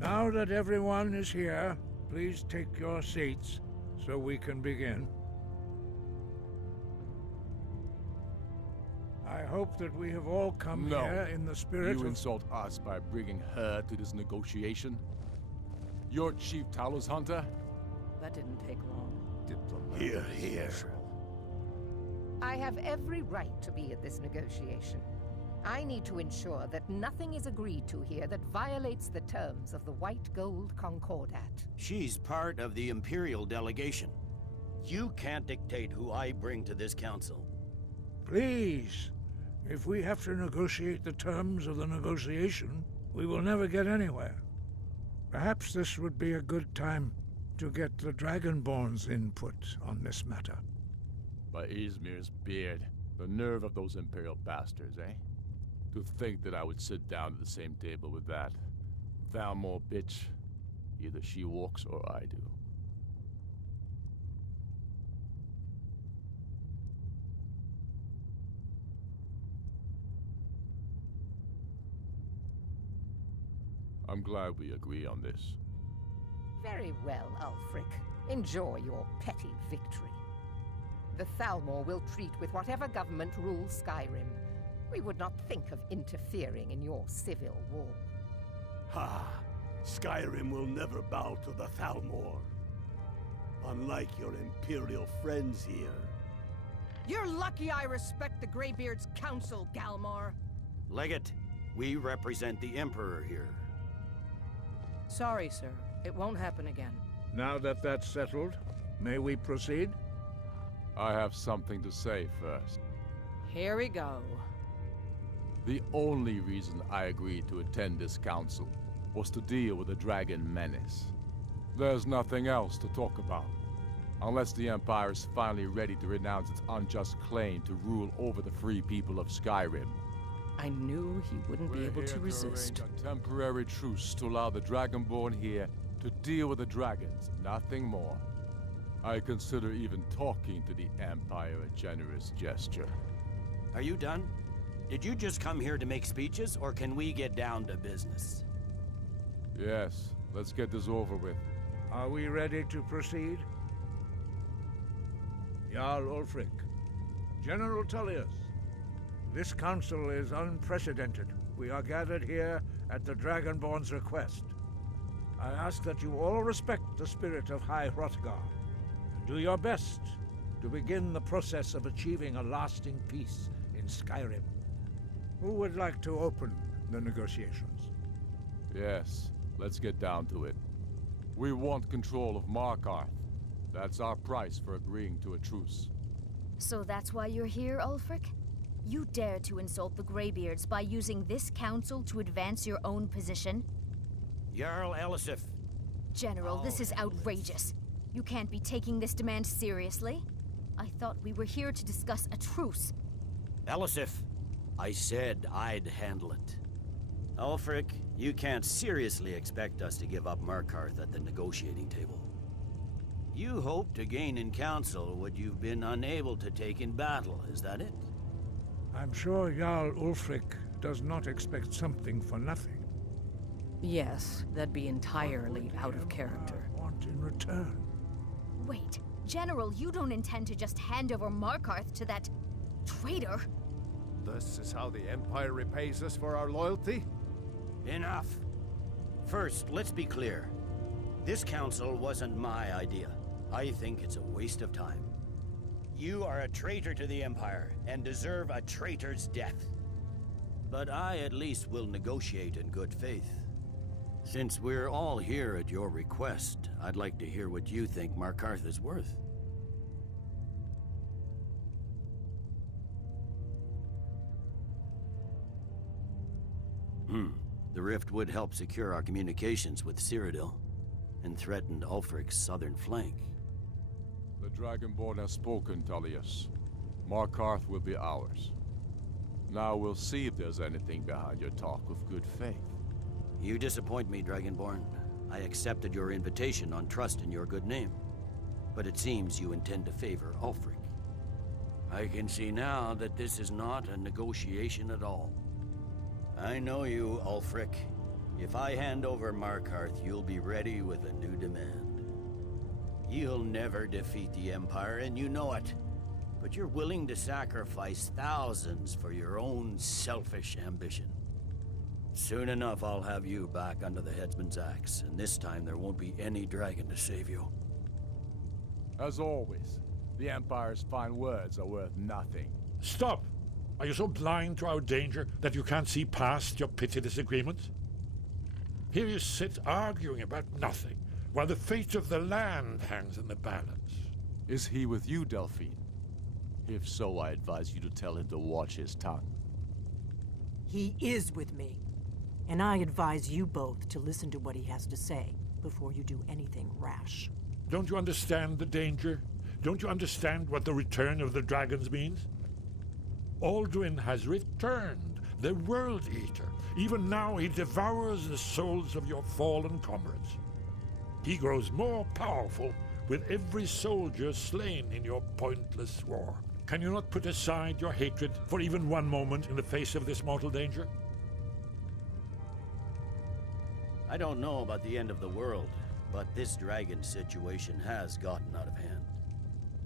Now that everyone is here, please take your seats so we can begin. I hope that we have all come here in the spirit You of... insult us by bringing her to this negotiation? You're Chief Talos Hunter? That didn't take long. Here, here. I have every right to be at this negotiation. I need to ensure that nothing is agreed to here that violates the terms of the White Gold Concordat. She's part of the Imperial delegation. You can't dictate who I bring to this council. Please, if we have to negotiate the terms of the negotiation, we will never get anywhere. Perhaps this would be a good time to get the Dragonborn's input on this matter. By Izmir's beard, the nerve of those Imperial bastards, eh? To think that I would sit down at the same table with that Thalmor bitch. Either she walks or I do. I'm glad we agree on this. Very well, Ulfric. Enjoy your petty victory. The Thalmor will treat with whatever government rules Skyrim. We would not think of interfering in your civil war. Ha! Skyrim will never bow to the Thalmor. Unlike your Imperial friends here. You're lucky I respect the Greybeard's counsel, Galmar. Legate, we represent the Emperor here. Sorry, sir. It won't happen again. Now that that's settled, may we proceed? I have something to say first. Here we go. The only reason I agreed to attend this council was to deal with the dragon menace. There's nothing else to talk about. Unless the Empire is finally ready to renounce its unjust claim to rule over the free people of Skyrim. I knew he wouldn't be able to resist. Arrange a temporary truce to allow the Dragonborn here to deal with the dragons, nothing more. I consider even talking to the Empire a generous gesture. Are you done? Did you just come here to make speeches, or can we get down to business? Yes, let's get this over with. Are we ready to proceed? Jarl Ulfric, General Tullius, this council is unprecedented. We are gathered here at the Dragonborn's request. I ask that you all respect the spirit of High Hrothgar, and do your best to begin the process of achieving a lasting peace in Skyrim. Who would like to open the negotiations? Yes, let's get down to it. We want control of Markarth. That's our price for agreeing to a truce. So that's why you're here, Ulfric? You dare to insult the Greybeards by using this council to advance your own position? Jarl Elisif. General, this is outrageous. You can't be taking this demand seriously. I thought we were here to discuss a truce. Elisif, I said I'd handle it. Ulfric, you can't seriously expect us to give up Markarth at the negotiating table. You hope to gain in council what you've been unable to take in battle, is that it? I'm sure Jarl Ulfric does not expect something for nothing. Yes, that'd be entirely out of character. Want in return? Wait, General, you don't intend to just hand over Markarth to that traitor? This is how the Empire repays us for our loyalty? Enough. First, let's be clear. This council wasn't my idea. I think it's a waste of time. You are a traitor to the Empire, and deserve a traitor's death. But I at least will negotiate in good faith. Since we're all here at your request, I'd like to hear what you think Markarth is worth. The rift would help secure our communications with Cyrodiil, and threatened Ulfric's southern flank. The Dragonborn has spoken, Tullius. Markarth will be ours. Now we'll see if there's anything behind your talk of good faith. You disappoint me, Dragonborn. I accepted your invitation on trust in your good name. But it seems you intend to favor Ulfric. I can see now that this is not a negotiation at all. I know you, Ulfric. If I hand over Markarth, you'll be ready with a new demand. You'll never defeat the Empire, and you know it. But you're willing to sacrifice thousands for your own selfish ambition. Soon enough, I'll have you back under the headsman's axe, and this time there won't be any dragon to save you. As always, the Empire's fine words are worth nothing. Stop! Are you so blind to our danger that you can't see past your petty disagreements? Here you sit arguing about nothing, while the fate of the land hangs in the balance. Is he with you, Delphine? If so, I advise you to tell him to watch his tongue. He is with me. And I advise you both to listen to what he has to say before you do anything rash. Don't you understand the danger? Don't you understand what the return of the dragons means? Alduin has returned, the World Eater. Even now he devours the souls of your fallen comrades. He grows more powerful with every soldier slain in your pointless war. Can you not put aside your hatred for even one moment in the face of this mortal danger? I don't know about the end of the world, but this dragon situation has gotten out of hand.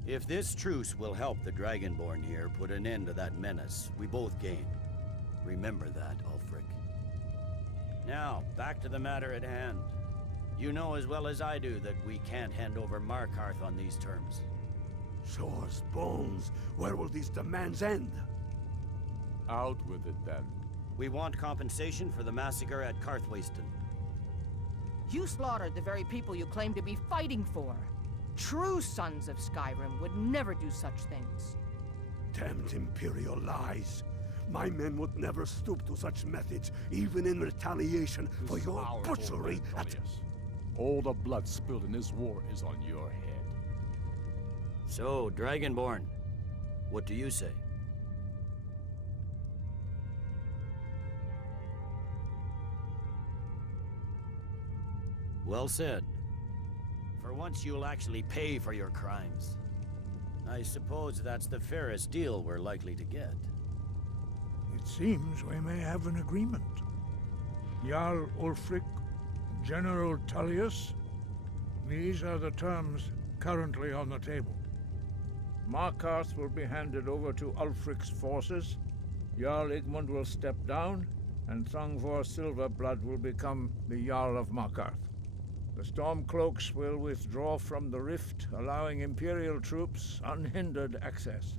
If this truce will help the Dragonborn here put an end to that menace, we both gain. Remember that, Ulfric. Now, back to the matter at hand. You know as well as I do that we can't hand over Markarth on these terms. Show us bones. Where will these demands end? Out with it, then. We want compensation for the massacre at Karthwasten. You slaughtered the very people you claim to be fighting for. True sons of Skyrim would never do such things. Damned Imperial lies. My men would never stoop to such methods, even in retaliation for This is your our butchery homeland, at... Tullius. All the blood spilled in this war is on your head. So, Dragonborn, what do you say? Well said. For once you'll actually pay for your crimes. I suppose that's the fairest deal we're likely to get. It seems we may have an agreement. Jarl Ulfric, General Tullius, these are the terms currently on the table. Markarth will be handed over to Ulfric's forces, Jarl Igmund will step down, and Thongvor Silverblood will become the Jarl of Markarth. The Stormcloaks will withdraw from the rift, allowing Imperial troops unhindered access.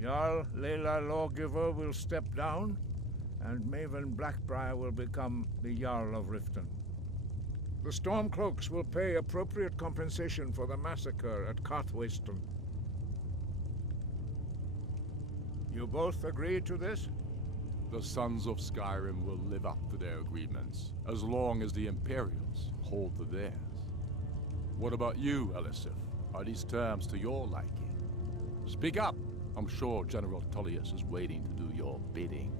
Jarl Leila Lawgiver will step down, and Maven Blackbriar will become the Jarl of Riften. The Stormcloaks will pay appropriate compensation for the massacre at Karthwasten. You both agree to this? The Sons of Skyrim will live up to their agreements, as long as the Imperials hold to theirs. What about you, Elisif? Are these terms to your liking? Speak up! I'm sure General Tullius is waiting to do your bidding.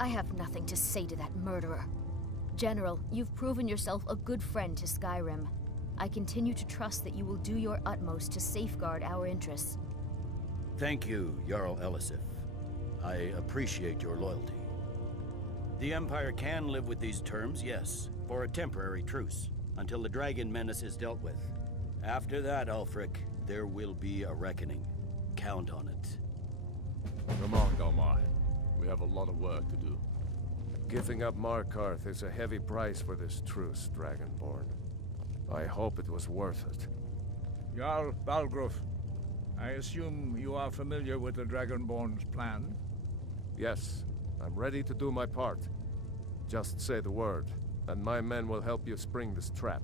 I have nothing to say to that murderer. General, you've proven yourself a good friend to Skyrim. I continue to trust that you will do your utmost to safeguard our interests. Thank you, Jarl Elisif. I appreciate your loyalty. The Empire can live with these terms, yes, for a temporary truce, until the dragon menace is dealt with. After that, Ulfric, there will be a reckoning. Count on it. Come on, Galmai. We have a lot of work to do. Giving up Markarth is a heavy price for this truce, Dragonborn. I hope it was worth it. Jarl Balgruf, I assume you are familiar with the Dragonborn's plan? Yes, I'm ready to do my part. Just say the word, and my men will help you spring this trap.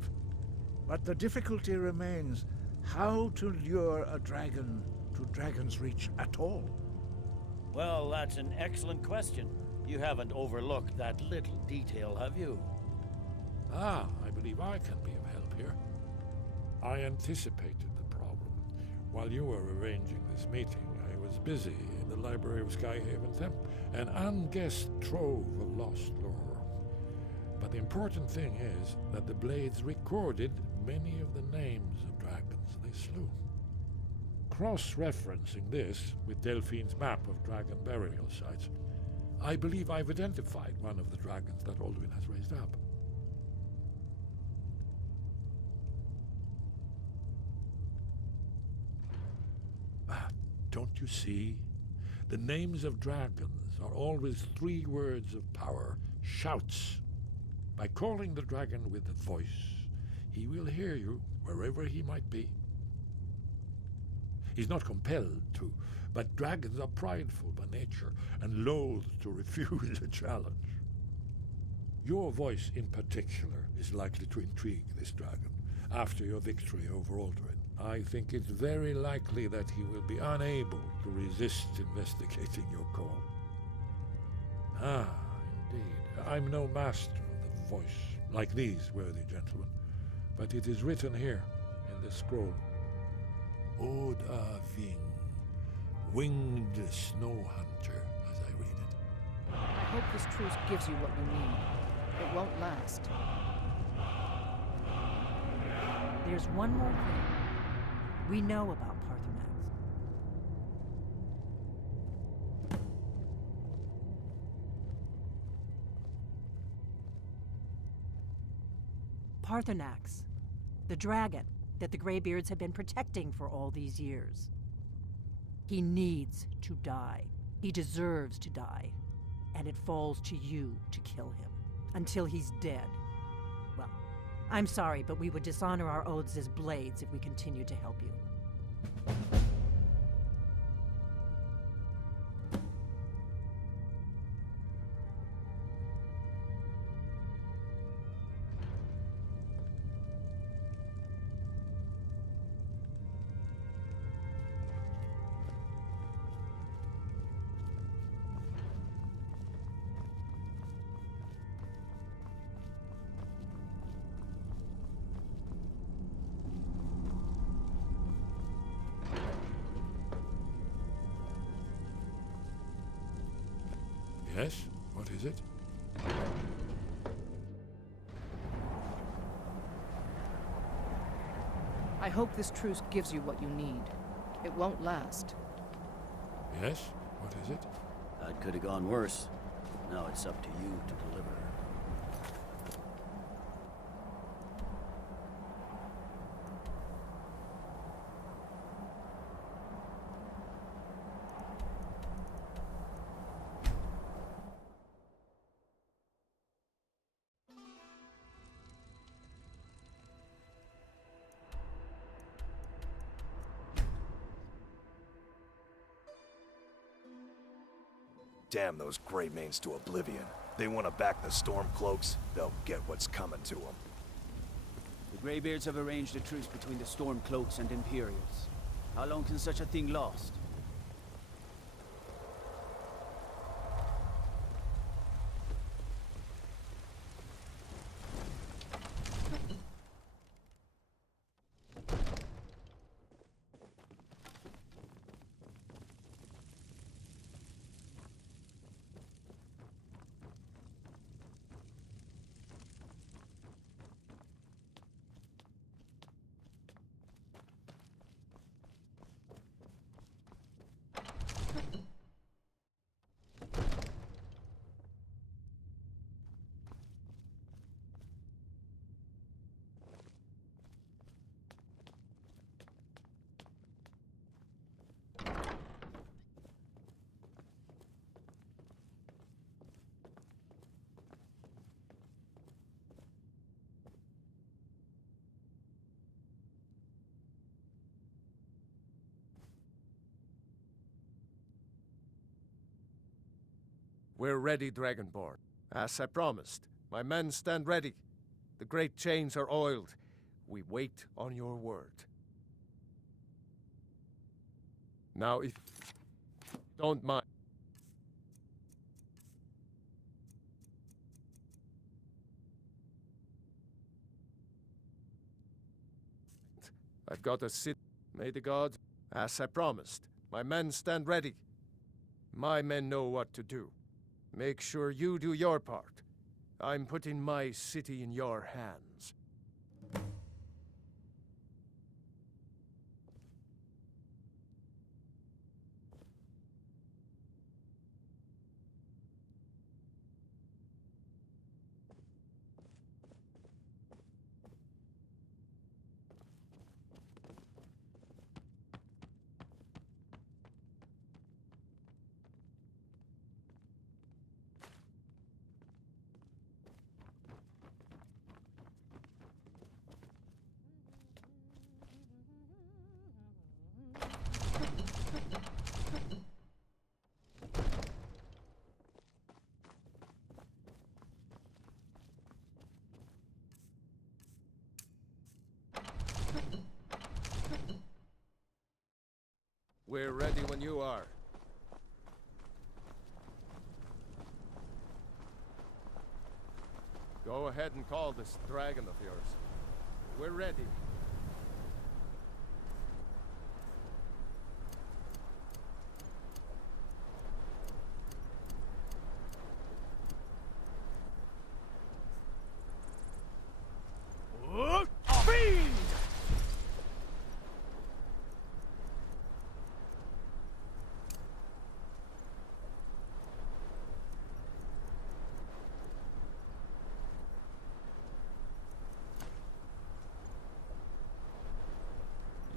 But the difficulty remains how to lure a dragon to Dragon's Reach at all. Well, that's an excellent question. You haven't overlooked that little detail, have you? Ah, I believe I can be of help here. I anticipated the problem. While you were arranging this meeting, I was busy in the library of Skyhaven Temp, an unguessed trove of lost lore. But the important thing is that the Blades recorded many of the names of dragons they slew. Cross-referencing this with Delphine's map of dragon burial sites, I believe I've identified one of the dragons that Alduin has raised up. Don't you see? The names of dragons are always 3 words of power, shouts. By calling the dragon with a voice, he will hear you wherever he might be. He's not compelled to, but dragons are prideful by nature and loath to refuse a challenge. Your voice in particular is likely to intrigue this dragon after your victory over Alduin. I think it's very likely that he will be unable to resist investigating your call. Ah, indeed. I'm no master of the voice, like these worthy gentlemen, but it is written here in this scroll. Oda Ving, winged snow hunter, as I read it. I hope this truce gives you what you need. It won't last. There's one more thing. We know about Parthenax. Parthenax, the dragon that the Greybeards have been protecting for all these years. He needs to die. He deserves to die. And it falls to you to kill him. Until he's dead. Well, I'm sorry, but we would dishonor our oaths as blades if we continue to help you. Yes? What is it? I hope this truce gives you what you need. It won't last. Yes? What is it? That could have gone worse. Now it's up to you to deliver. Damn those Greymanes to oblivion. They want to back the Stormcloaks, they'll get what's coming to them. The Greybeards have arranged a truce between the Stormcloaks and Imperials. How long can such a thing last? We're ready, Dragonborn. As I promised, my men stand ready. The great chains are oiled. We wait on your word. Now, if you don't mind... I've got a sit. May the gods... As I promised, my men stand ready. My men know what to do. Make sure you do your part. I'm putting my city in your hands. We're ready when you are. Go ahead and call this dragon of yours. We're ready. Fiend!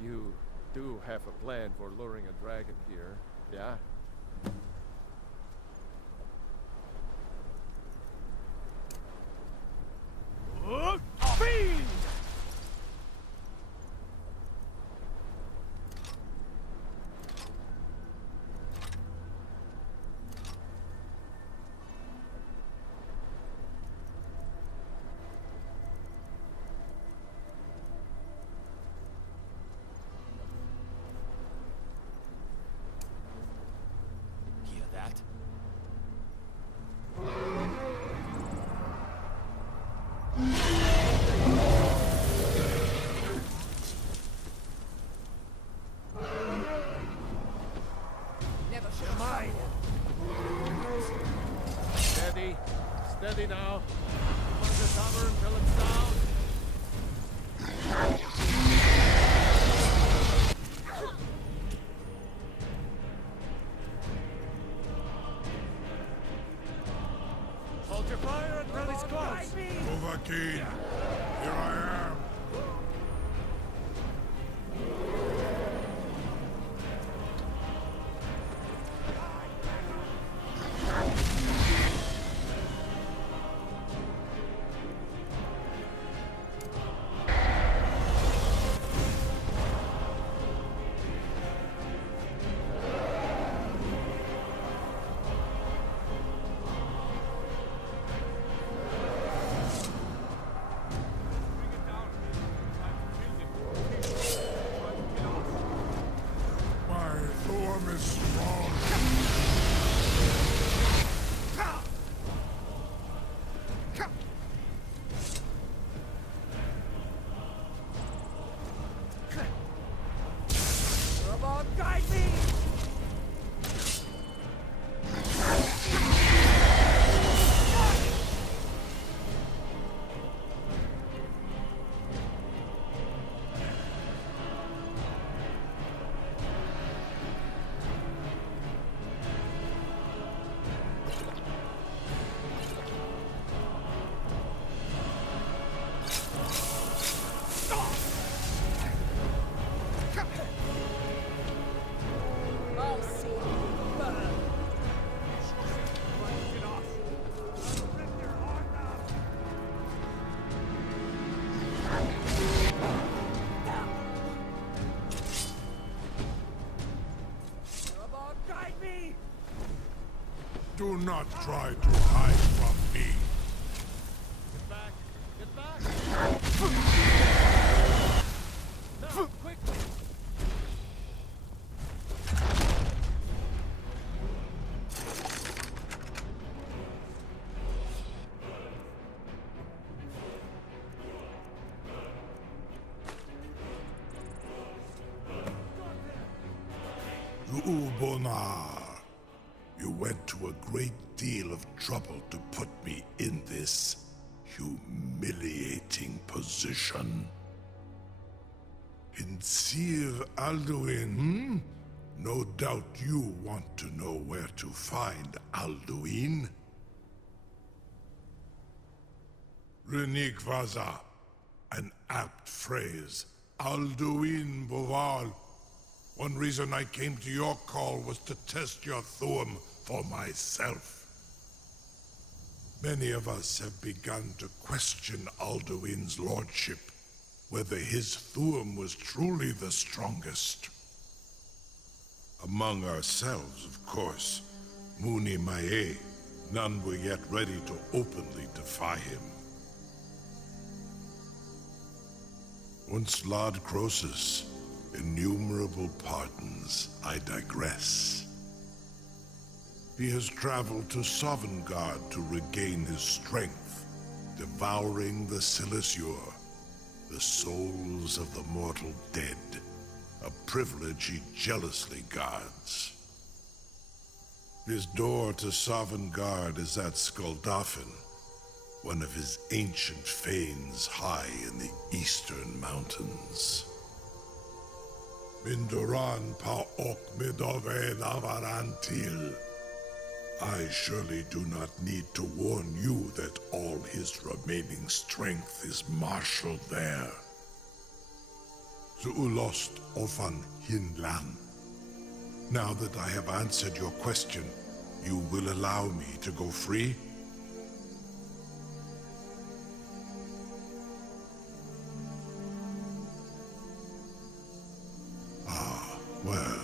You do have a plan for luring a dragon here, yeah? Fiend! Hear that? Never should have. Steady. Steady now. Under cover until it's down. Hold your fire until he's close. Overkeen, here I am. My form is strong. Robot, guide me! I'll see you burn. Robot, guide me! Do not try to hide from me. Get back. Get back. Now, quickly. Ubonar, you went to a great deal of trouble to put me in this humiliating position. In Sir Alduin, hmm? No doubt you want to know where to find Alduin. Renik Vaza, an apt phrase. Alduin Boval. One reason I came to your call was to test your Thuum for myself. Many of us have begun to question Alduin's lordship, whether his Thuum was truly the strongest. Among ourselves, of course, Muni Mae, none were yet ready to openly defy him. Once Lord Croesus, Innumerable pardons, I digress. He has traveled to Sovngarde to regain his strength, devouring the Silesure, the souls of the mortal dead, a privilege he jealously guards. His door to Sovngarde is at Skuldafn, one of his ancient fanes high in the eastern mountains. Mindoran pa ok midove navarantil. I surely do not need to warn you that all his remaining strength is marshaled there. Zuulost ofan hinlan. Now that I have answered your question, you will allow me to go free? Ah, well,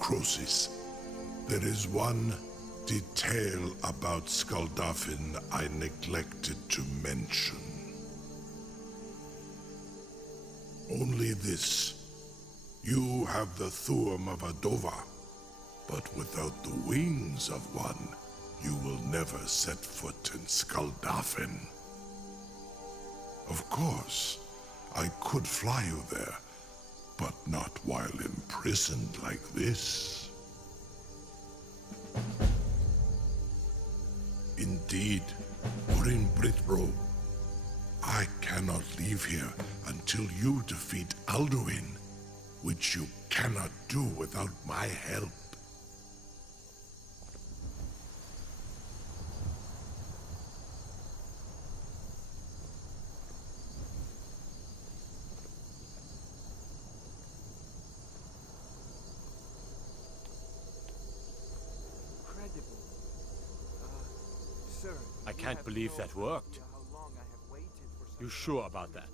Croesus. There is one detail about Skuldafn I neglected to mention. Only this. You have the Thuum of a Dova, but without the wings of one, you will never set foot in Skuldafn. Of course, I could fly you there, but not while imprisoned like this. Indeed, Orin Britbro, I cannot leave here until you defeat Alduin, which you cannot do without my help. I can't believe that worked. You sure about that?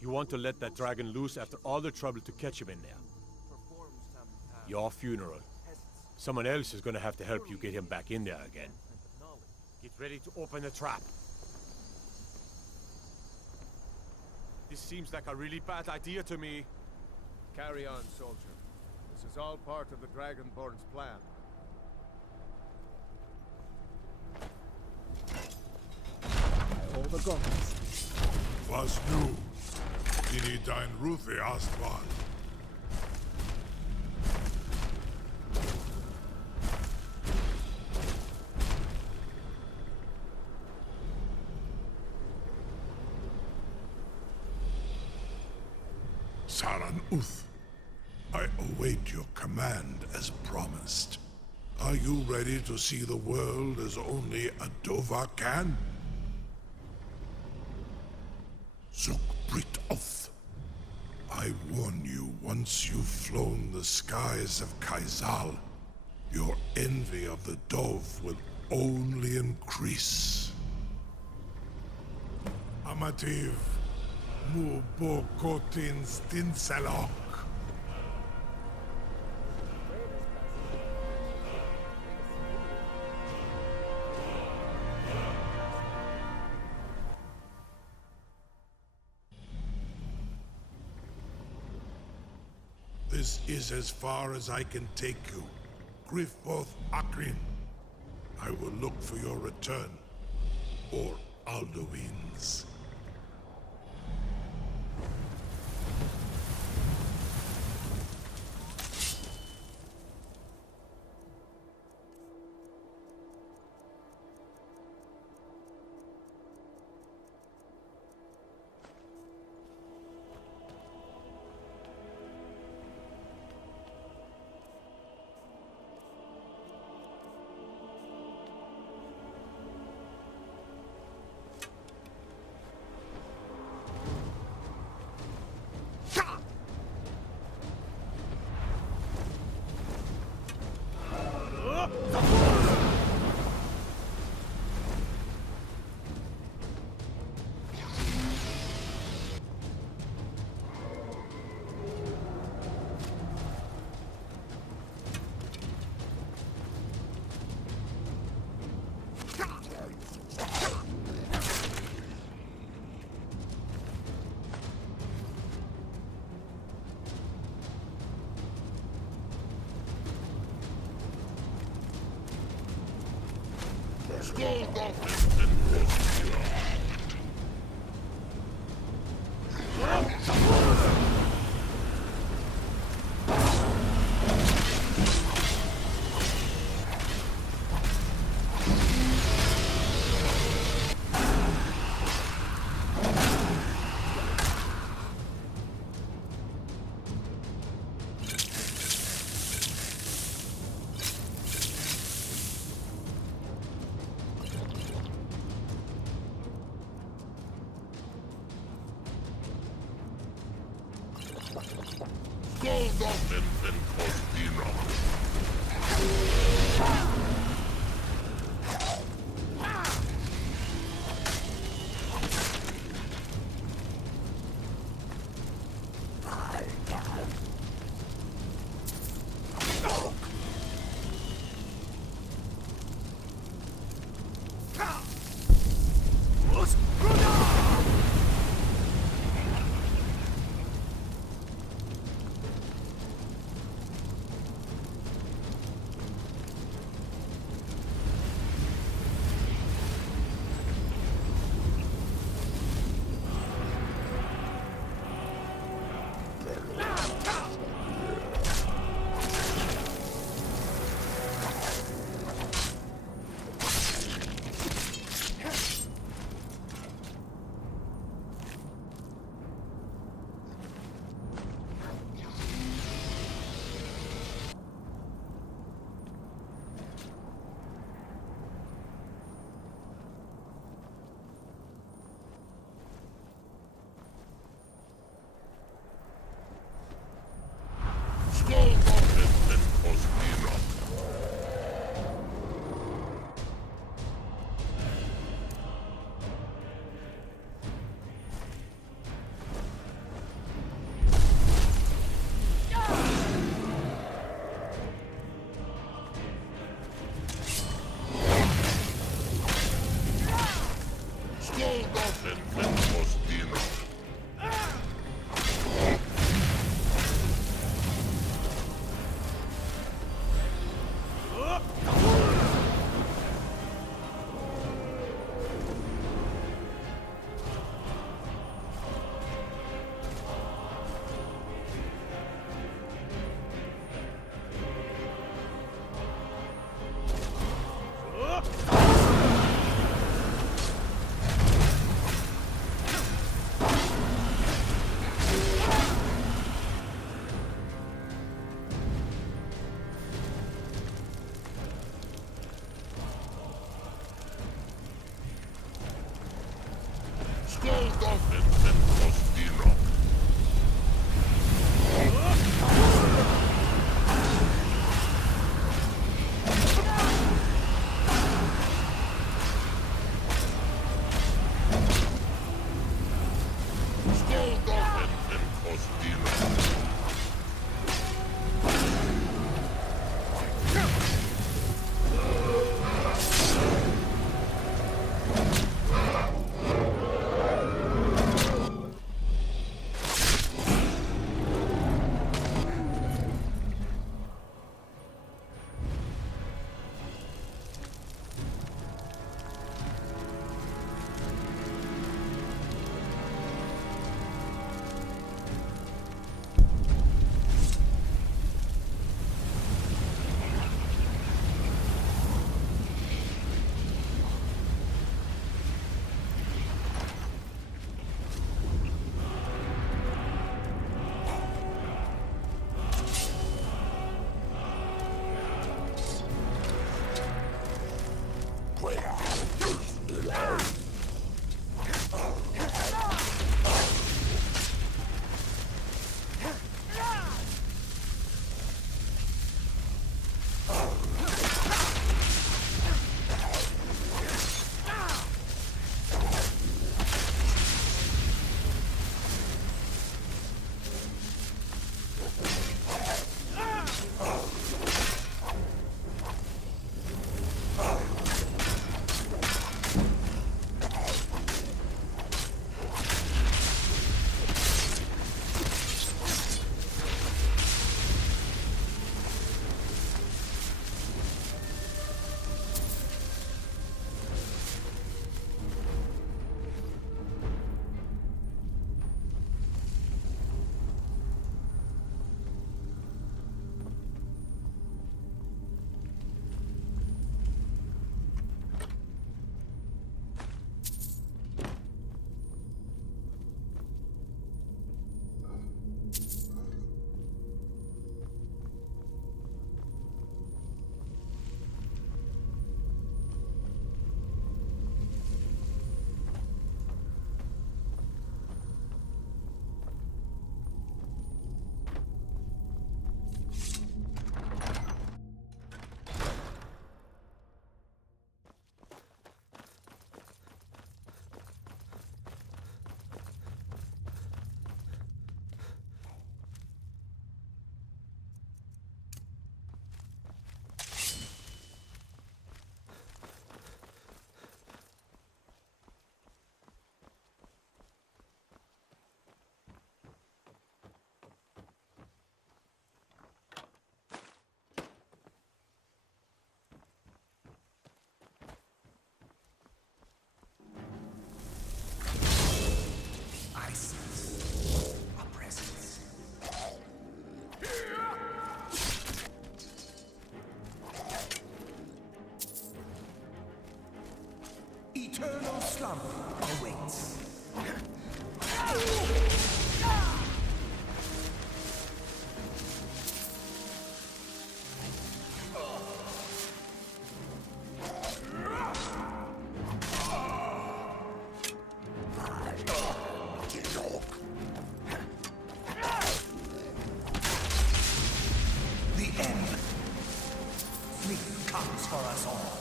You want to let that dragon loose after all the trouble to catch him in there? Your funeral. Someone else is gonna have to help you get him back in there again. Get ready to open the trap. This seems like a really bad idea to me. Carry on, soldier. This is all part of the Dragonborn's plan. All the gods. Was nu? Dini dein Ruthi Astval. Saran Uth, I await your command as promised. Are you ready to see the world as only a Dova can? Zukbrit Oth. I warn you, once you've flown the skies of Kaizal, your envy of the Dove will only increase. Amativ, mu bokotin stinselok. This is as far as I can take you. Grifboth Akrin. I will look for your return. Or Alduin's. Eternal slumber awaits. The end. Sleep comes for us all.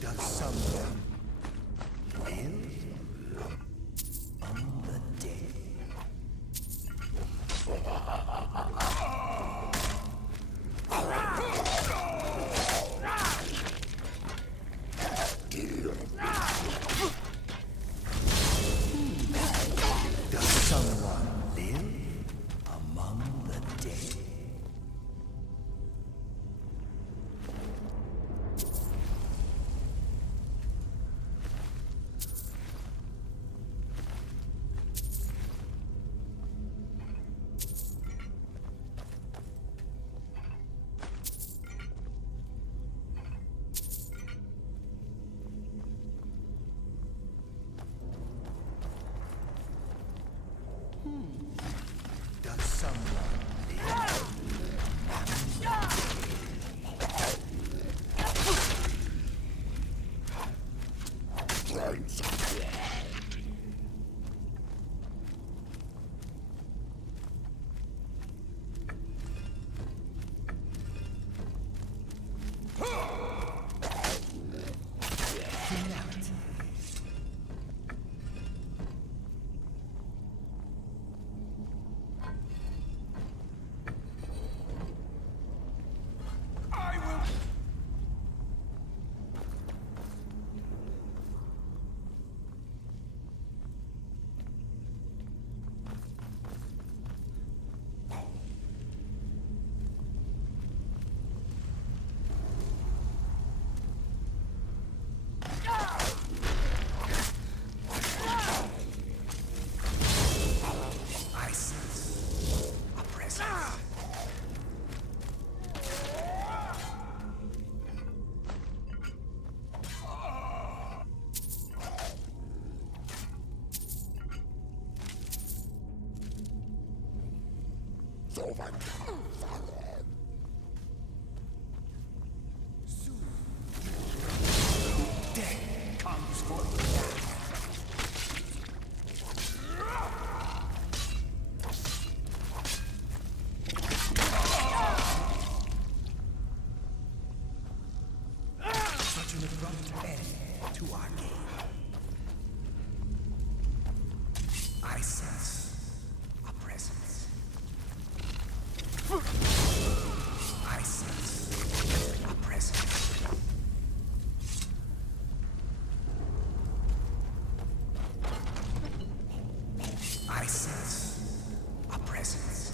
Does someone live among the dead? Does someone live among the dead? Does someone live? Death comes for you. sense a presence. I sense a presence. I sense a presence.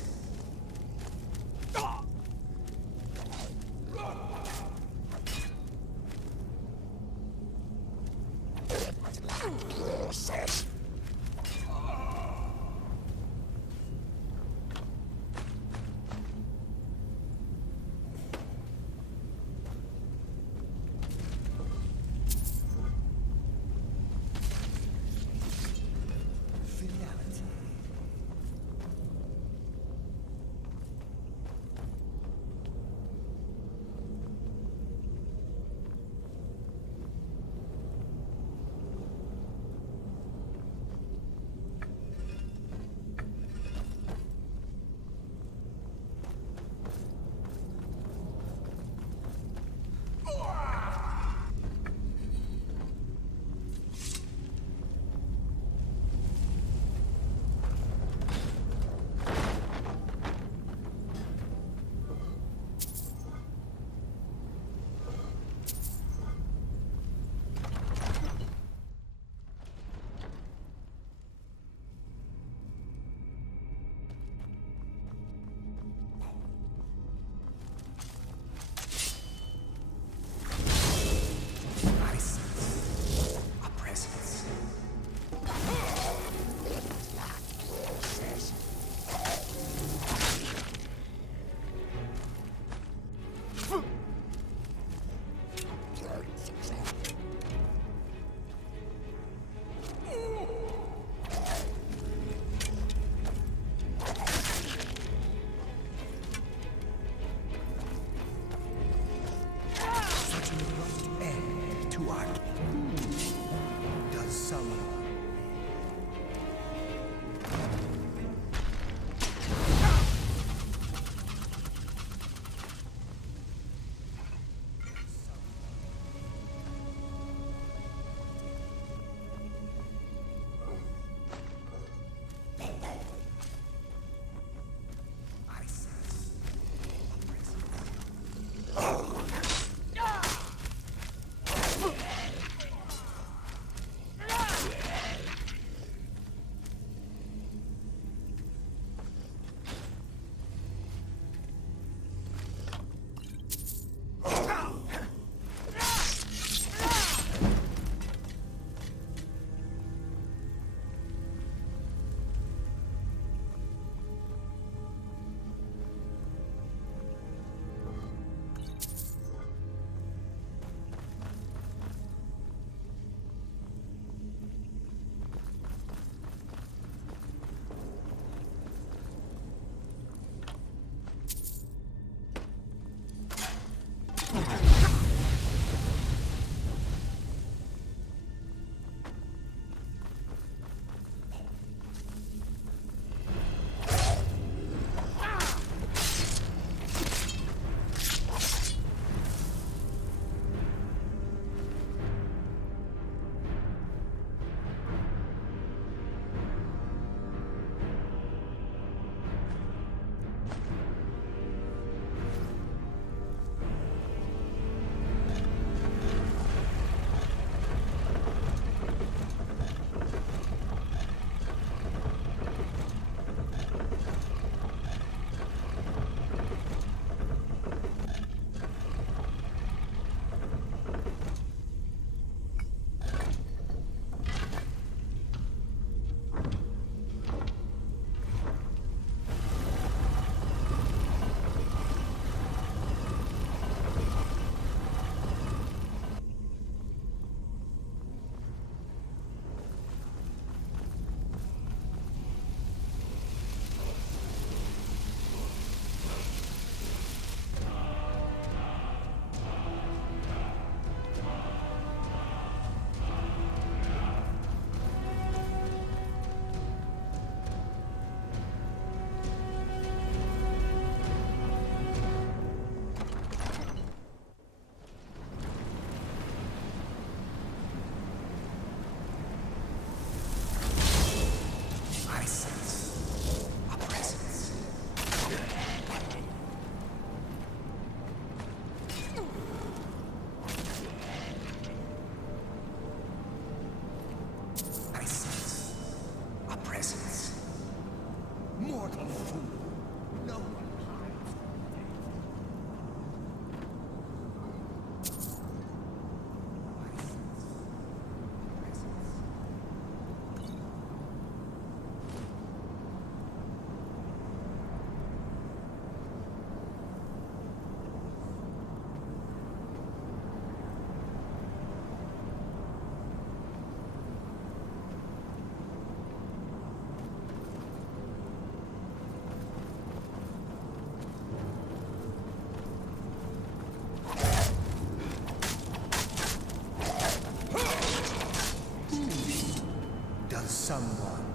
What a fool. No one hides Does someone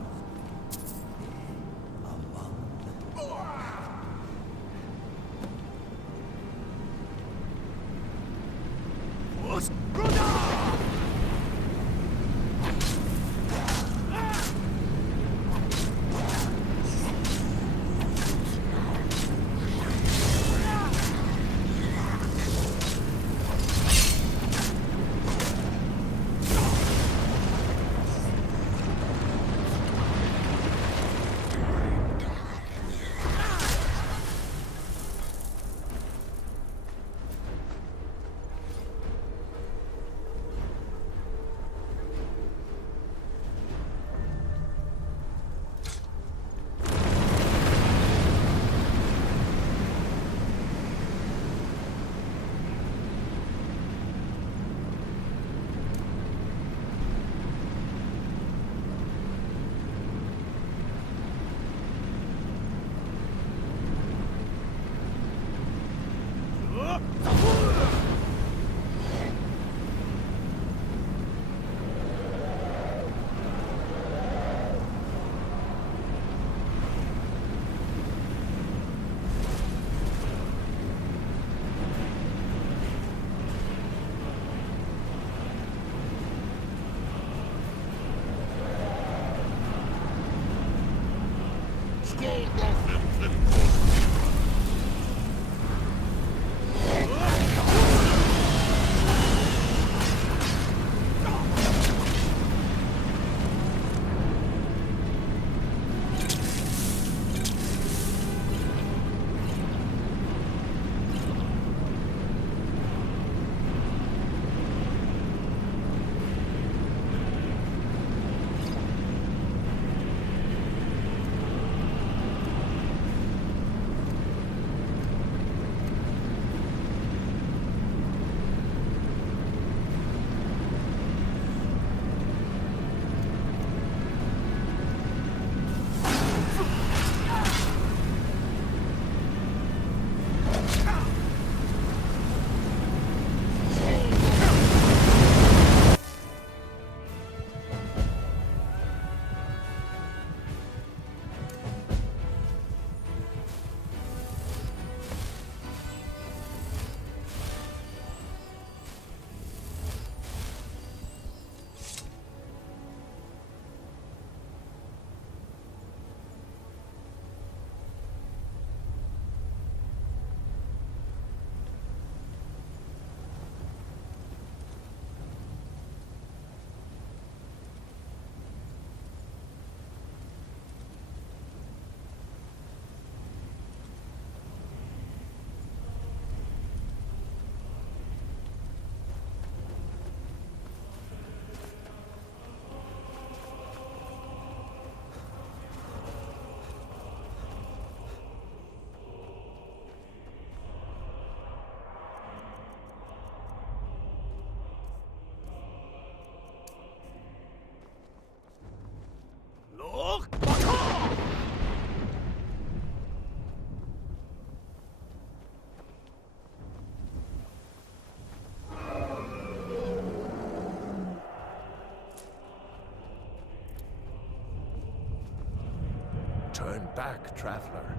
Turn back, traveler.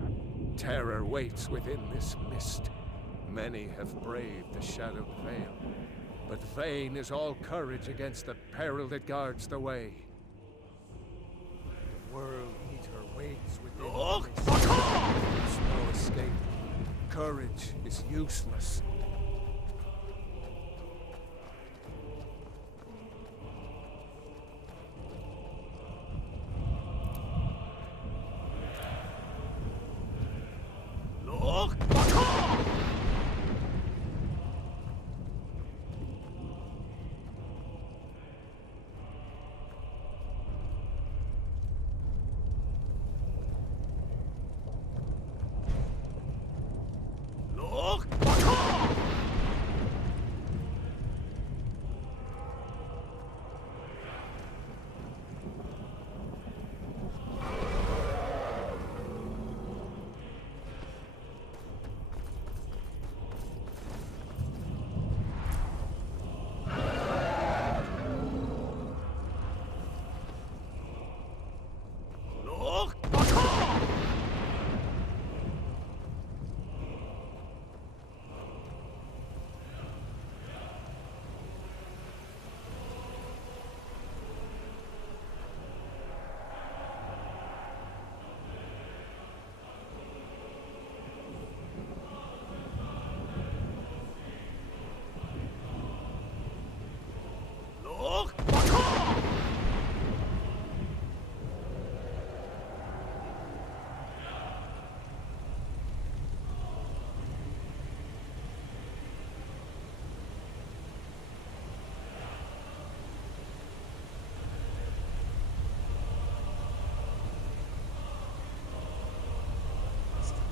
Terror waits within this mist. Many have braved the shadowed veil, but vain is all courage against the peril that guards the way. The World Eater waits within the mist. There's no escape. Courage is useless.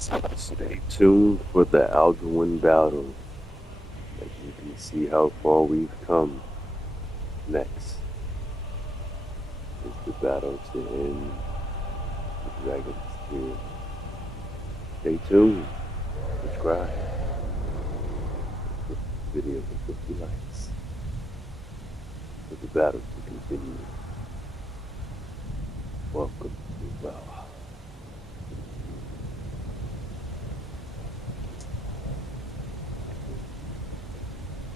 Stay tuned for the Alduin battle, as you can see how far we've come. Next is the battle to end the Dragon's Tear. Stay tuned, subscribe, put the video to 50 likes for the battle to continue. Welcome to Valhalla.